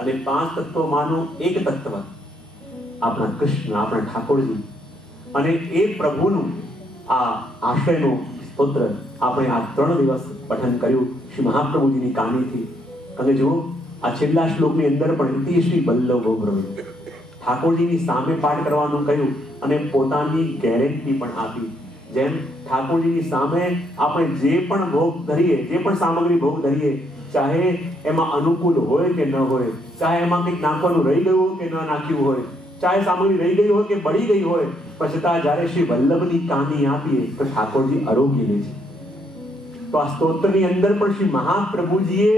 અને પાંચ તત્વોમાંનું એક તત્વ આપણા કૃષ્ણ, આપણા ઠાકોરજી, અને એ પ્રભુનું આ આશ્રયનું સ્તોત્ર આપણે આ 3 દિવસ પઠન કર્યું શ્રી મહાપ્રભુજીની કાનીથી. અને જુઓ, આ છેલ્લા શ્લોકની અંદર પણ ઇતિ શ્રી વલ્લભો બ્રહ્મ, ઠાકોરજીની સામે પાઠ કરવાનું કહ્યું અને પોતાની ગેરંટી પણ આપી. જેમ ઠાકોરજીની સામે આપણે જે પણ ભોગ ધરીએ, જે પણ સામગ્રી ભોગ ધરીએ, ચાહે એમાં અનુકૂળ હોય કે ન હોય, ચાહે એમાં કંઈક નાખવાનું રહી ગયું કે ન નાખ્યું હોય, ચાહે સામગ્રી રહી ગઈ હોય કે બળી ગઈ હોય, પણ છતાં જ્યારે શ્રી વલ્લભની કાની આપીએ તો ઠાકોરજી આરોગ્ય લે છે. તો આ સ્તોત્રની અંદર પણ શ્રી મહાપ્રભુજીએ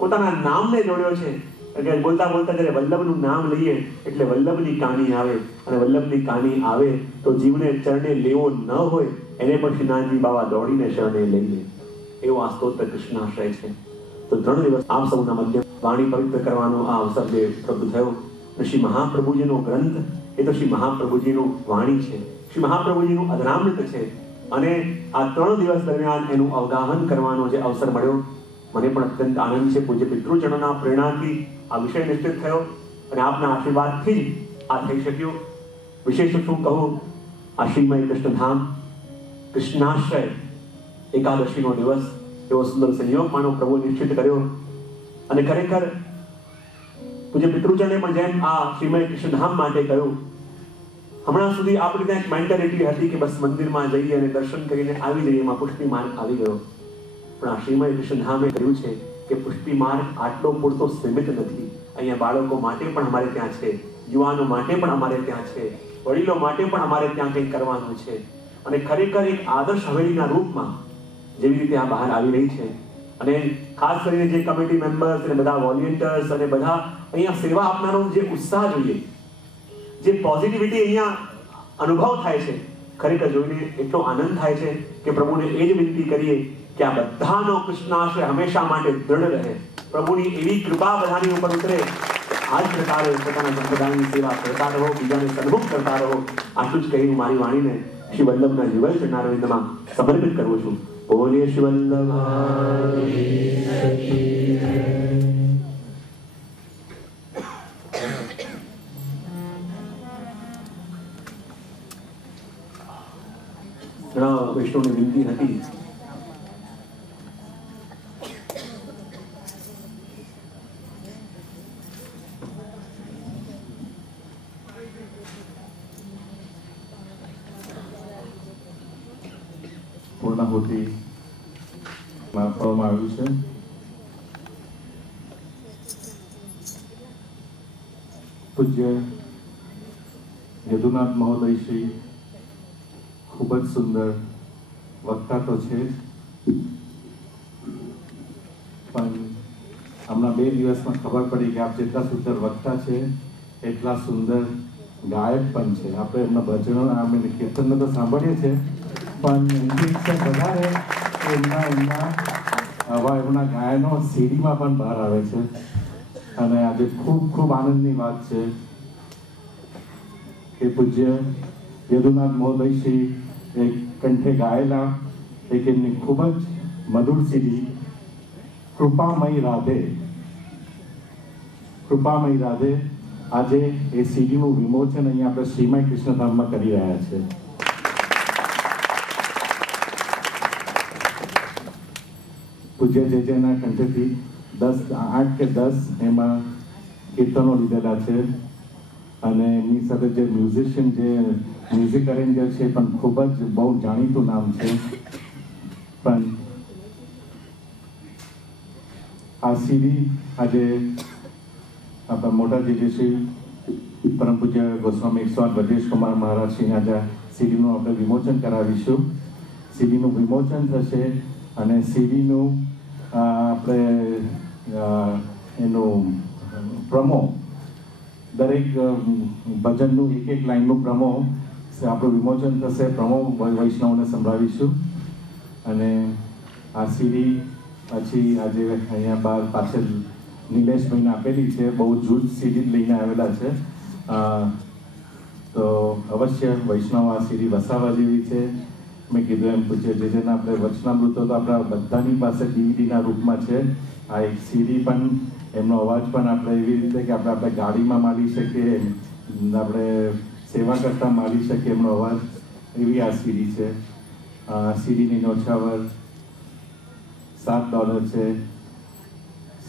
પોતાના નામને જોડ્યો છે. એટલે બોલતા બોલતા જ્યારે વલ્લભનું નામ લઈએ એટલે વલ્લભની કાની આવે, અને વલ્લભની કાની આવે તો જીવને ચરણે લેવો ન હોય એને પણ શ્રીનાથજી બાબા દોડીને શરણે લઈ લે. એવો આ સ્તોત્ર કૃષ્ણાશ્રય છે. તો 3 દિવસ આપ સૌના મધ્ય વાણી પવિત્ર કરવાનો આ અવસર જે પ્રાપ્ત થયો. શ્રી મહાપ્રભુજીનો ગ્રંથ એ તો શ્રી મહાપ્રભુજીનું વાણી છે, શ્રી મહાપ્રભુજીનું અધરામૃત છે. અને આ 3 દિવસ દરમિયાન એનું અવગાહન કરવાનો જે અવસર મળ્યો, મને પણ અત્યંત આનંદ છે. પૂજ્ય પિતૃજનોના પ્રેરણાથી આ વિષય નિશ્ચિત થયો અને આપના આશીર્વાદથી જ આ થઈ શક્યું. વિશેષ શું કહું, આ શ્રીમય કૃષ્ણધામ કૃષ્ણાશ્રય એકાદશીનો દિવસ એવો સુંદર સંયોગ માનો પ્રભુ નિશ્ચિત કર્યો. અને ખરેખર પૂજ્ય પિતૃજને પણ જેમ આ શ્રીમય કૃષ્ણધામ માટે કહ્યું, હમણાં સુધી આપણી ત્યાં એક મેન્ટાલિટી હતી કે બસ મંદિરમાં જઈએ અને દર્શન કરીને આવી જઈએ, એમાં પુષ્ટિ માર્ગ આવી ગયો. પણ આ શ્રીમય કૃષ્ણધામે કહ્યું છે કે પુષ્ટિ માર્ગ આટલો પૂરતો સીમિત નથી. અહીંયા બાળકો માટે પણ અમારે ત્યાં છે, યુવાનો માટે પણ અમારે ત્યાં છે, વડીલો માટે પણ અમારે ત્યાં કંઈક કરવાનું છે. અને ખરેખર એક આદર્શ હવેલીના રૂપમાં જેવી રીતે આ બહાર આવી રહી છે, અને ખાસ કરીને જે કમિટી મેમ્બર્સ અને બધા વોલેન્ટિયર્સ અને બધા અહીંયા સેવા આપનારો જે ઉત્સાહ જોઈએ, જે પોઝિટિવિટી અહીંયા અનુભવ થાય છે, ખરેખર જોઈને એટલો આનંદ થાય છે કે પ્રભુને એ જ વિનંતી કરીએ કે આ બધાનો કૃષ્ણાશ્રય હંમેશા માટે દ્રઢ રહે. પ્રભુની એવી કૃપા બધાની ઉપર ઉતરે. આ જ પ્રકારે પોતાના સંપ્રદાયની સેવા કરતા રહો, બીજાને સન્મુખ કરતા રહો. આટલું જ કહીને મારી વાણીને શ્રી વલ્લભના યુગલ ચરણારવિંદમાં સમર્પિત કરું છું. બોલીએ શ્રી વલ્લભ. વૈષ્ણવની વિનંતી હતી પૂર્ણાહુતિ આપવામાં આવ્યું છે. પૂજ્ય યદુનાથ મહોદય શ્રી ખૂબ જ સુંદર વક્તા તો છે, પણ હમણાં 2 દિવસમાં ખબર પડી કે આપ જેટલા સુંદર વક્તા છે એટલા સુંદર ગાયક પણ છે. આપણે એમના ભજનો અમે કીર્તન તો સાંભળીએ છીએ, પણ એમની ઈચ્છા વધારે એમના ગાયનો સીડીમાં પણ બહાર આવે છે. અને આજે ખૂબ ખૂબ આનંદની વાત છે કે પૂજ્ય યદુનાથ મહોદય શ્રી એક કંઠે ગાયેલા એક એમની ખૂબ જ મધુર સીડી કૃપામય રાધે આજે એ સીડીનું વિમોચન અહીંયા આપણે શ્રીમય કૃષ્ણધામમાં કરી રહ્યા છે. પૂજ્ય જેના કંઠેથી 8 કે 10 એમાં કીર્તનો લીધેલા છે. અને એમની સાથે જે મ્યુઝિશિયન જે મ્યુઝિક અરેન્જર છે પણ ખૂબ જ બહુ જાણીતું નામ છે. પણ આ સીડી આજે આપણા મોટા શ્રી પરમ પૂજ્ય ગોસ્વામી 108 વજેશ કુમાર મહારાજ શ્રી આજે સીડીનું આપણે વિમોચન કરાવીશું. સીડીનું વિમોચન થશે અને સીડીનું આપણે એનું પ્રમો, દરેક ભજનનું એક લાઈનનું પ્રમો આપણું વિમોચન થશે. પ્રમો વૈષ્ણવને સંભળાવીશું. અને આ સીડી પછી આજે અહીંયા બહાર પાછળ નિલેશભાઈને આપેલી છે, બહુ જૂજ સીડી લઈને આવેલા છે. તો અવશ્ય વૈષ્ણવ આ સીડી વસાવા જેવી છે. મેં કીધું એમ પૂછે જેના આપણે વચનામૃતો તો આપણા બધાની પાસે ડીવીડીના રૂપમાં છે, આ એક સીડી પણ એમનો અવાજ પણ આપણે એવી રીતે કે આપણે ગાડીમાં મારી શકીએ, આપણે સેવા કરતા મારી શકીએ એમનો અવાજ, એવી આ સીડી છે. સીડીની નોછાવર $7 છે,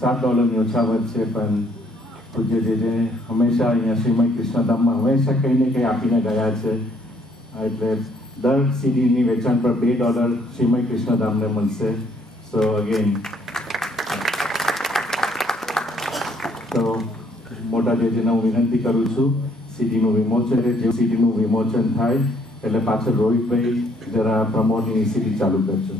$7 ઓછાવર છે. પણ પૂજ્ય જે હંમેશા અહીંયા શ્રીમય કૃષ્ણધામમાં હંમેશા કંઈ ને કંઈ આપીને ગયા છે. એટલે દર સીડીની વેચાણ પર $2 શ્રીમય કૃષ્ણધામને મળશે. સો અગેન તો મોટા જેને હું વિનંતી કરું છું, સીડીનું વિમોચન, જે સીડીનું વિમોચન થાય એટલે પાછળ રોહિતભાઈ જરા પ્રમોદની સીડી ચાલુ કરજો.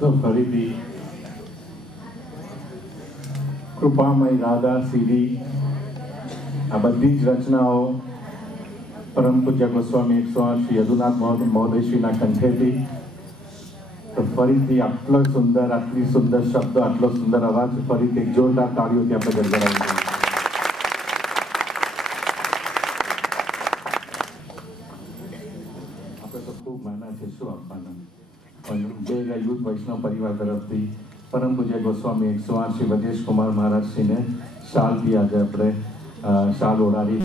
તો ફરીથી કૃપામય રાધા સીડી આ બધી જ રચનાઓ પરમ પૂજ્ય ગોસ્વામી 108 શ્રી યદુનાથ મહોદયશ્રીના કંઠેથી તો ફરીથી આટલી સુંદર શબ્દો આટલો સુંદર અવાજ ફરીથી જોરદાર તાળીઓથી આપણે ગરગડાવીએ. આપણે તો ખૂબ માના છે શું આપવાના પણ બે યુથ વૈષ્ણવ પરિવાર તરફથી પરમ પૂજ્ય ગોસ્વામી 108 શ્રી વજેશ કુમાર મહારાજશ્રીને શાલથી આજે આપણે શાલ ઓઢાવી